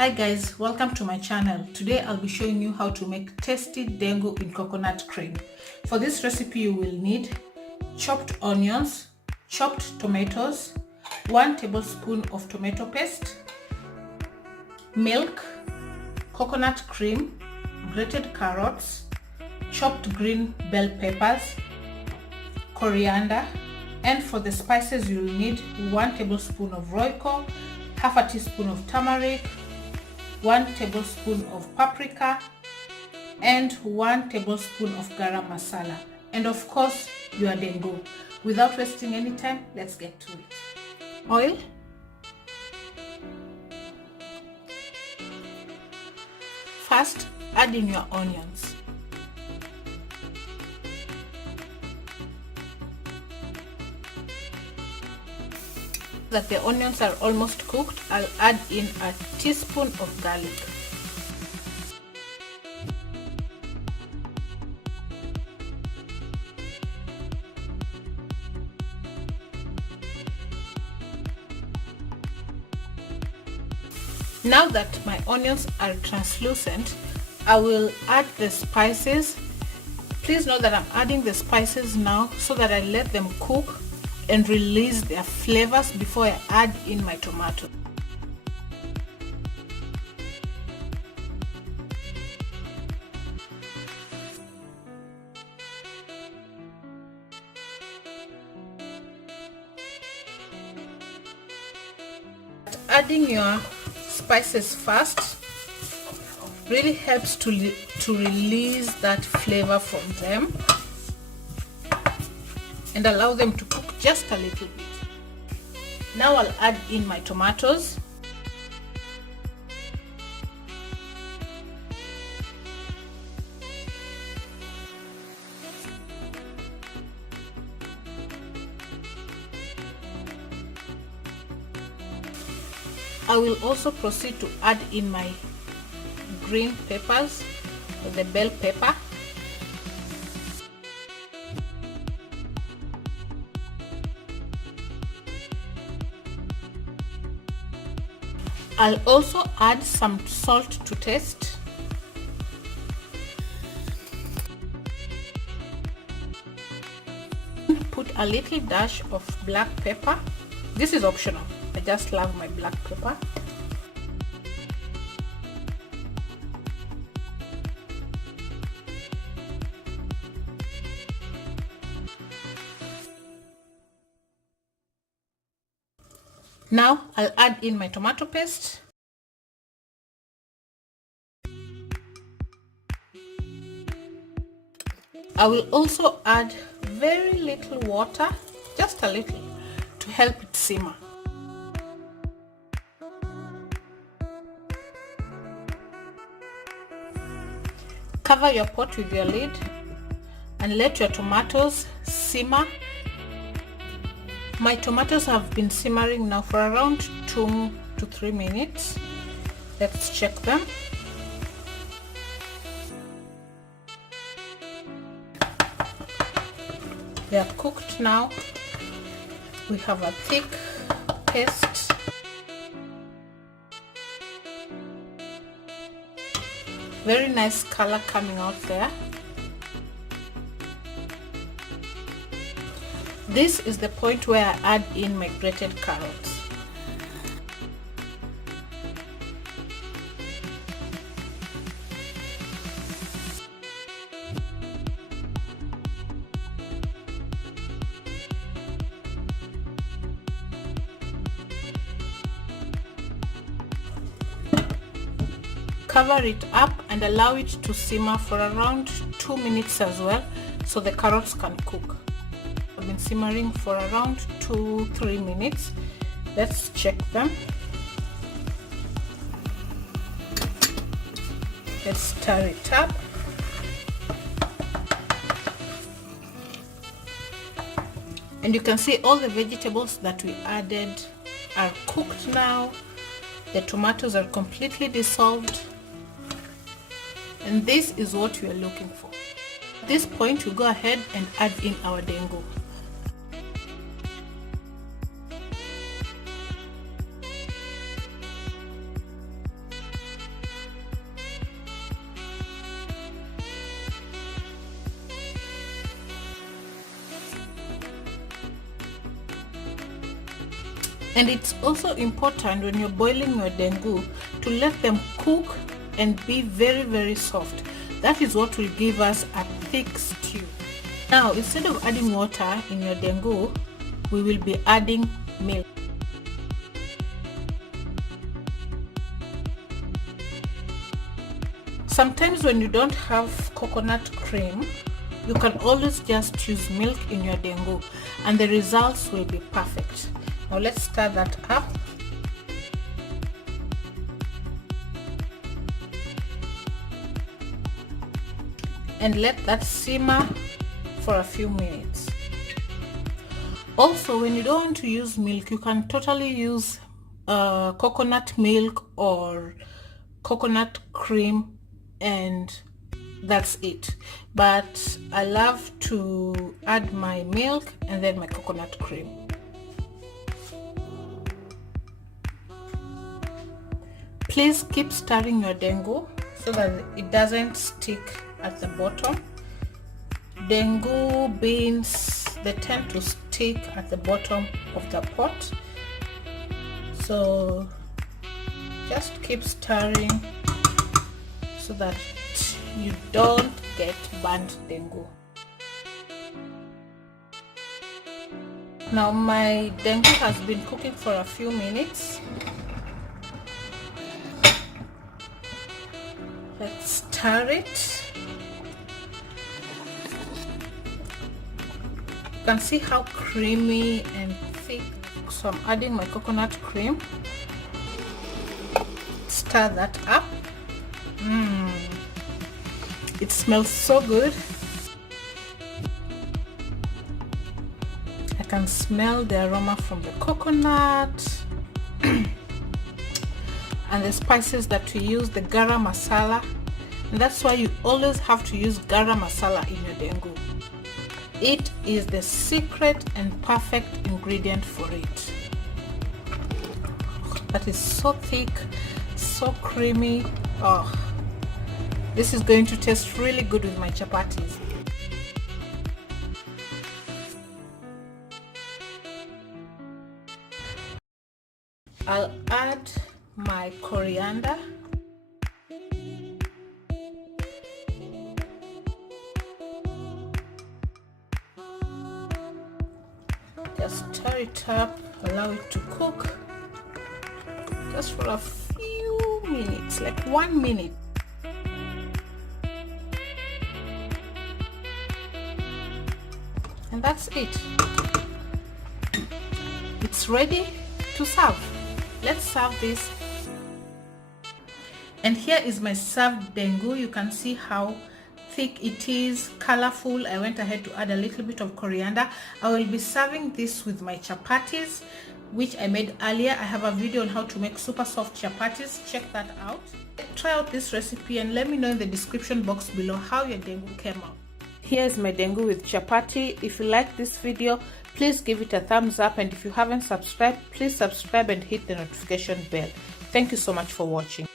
Hi guys, welcome to my channel. Today I'll be showing you how to make tasty dengu in coconut cream. For this recipe you will need chopped onions, chopped tomatoes, 1 tablespoon of tomato paste, milk, coconut cream, grated carrots, chopped green bell peppers, coriander, and for the spices you'll need 1 tablespoon of rosecoco, half a teaspoon of turmeric, 1 tablespoon of paprika, and 1 tablespoon of garam masala, and of course your dengu. Without wasting any time, let's get to it. Oil, first add in your onions. That the onions are almost cooked, I'll add in a teaspoon of garlic. Now that my onions are translucent, I will add the spices. Please note that I'm adding the spices now so that I let them cook and release their flavors before I add in my tomato. Adding your spices fast really helps to release that flavor from them and allow them to cook just a little bit. Now I'll add in my tomatoes. I will also proceed to add in my green peppers, the bell pepper. I'll also add some salt to taste. Put a little dash of black pepper. This is optional. I just love my black pepper. Now I'll add in my tomato paste. I will also add very little water, just a little, to help it simmer. Cover your pot with your lid and let your tomatoes simmer. My tomatoes have been simmering now for around 2 to 3 minutes. Let's check them. They are cooked now. We have a thick paste. Very nice color coming out there. This is the point where I add in my grated carrots. Cover it up and allow it to simmer for around 2 minutes as well, so the carrots can cook. I've been simmering for around 2-3 minutes. Let's check them. Let's stir it up. And you can see all the vegetables that we added are cooked now. The tomatoes are completely dissolved. And this is what we are looking for. At this point, we go ahead and add in our dengu. And it's also important when you're boiling your dengu to let them cook and be very soft. That is what will give us a thick stew. Now, instead of adding water in your dengu, we will be adding milk. Sometimes when you don't have coconut cream, you can always just use milk in your dengu and the results will be perfect. Now let's stir that up. And let that simmer for a few minutes. Also, when you don't want to use milk, you can totally use coconut milk or coconut cream, and that's it. But I love to add my milk and then my coconut cream. Please keep stirring your dengu so that it doesn't stick at the bottom. Dengu beans, they tend to stick at the bottom of the pot, so just keep stirring so that you don't get burnt dengu. Now my dengu has been cooking for a few minutes. Let's stir it. You can see how creamy and thick. So I'm adding my coconut cream. Stir that up. It smells so good. I can smell the aroma from the coconut and the spices that we use, the garam masala. And that's why you always have to use garam masala in your dengu. It is the secret and perfect ingredient for it. That is so thick, so creamy. Oh, this is going to taste really good with my chapatis. I'll add my coriander. Just stir it up, allow it to cook just for a few minutes, like 1 minute. And that's it. It's ready to serve. Let's serve this. And here is my served dengu. You can see how thick it is, colorful. I went ahead to add a little bit of coriander. I will be serving this with my chapatis, which I made earlier. I have a video on how to make super soft chapatis. Check that out. Try out this recipe and let me know in the description box below how your dengu came out. Here is my dengu with chapati. If you like this video, please give it a thumbs up, and if you haven't subscribed, please subscribe and hit the notification bell. Thank you so much for watching.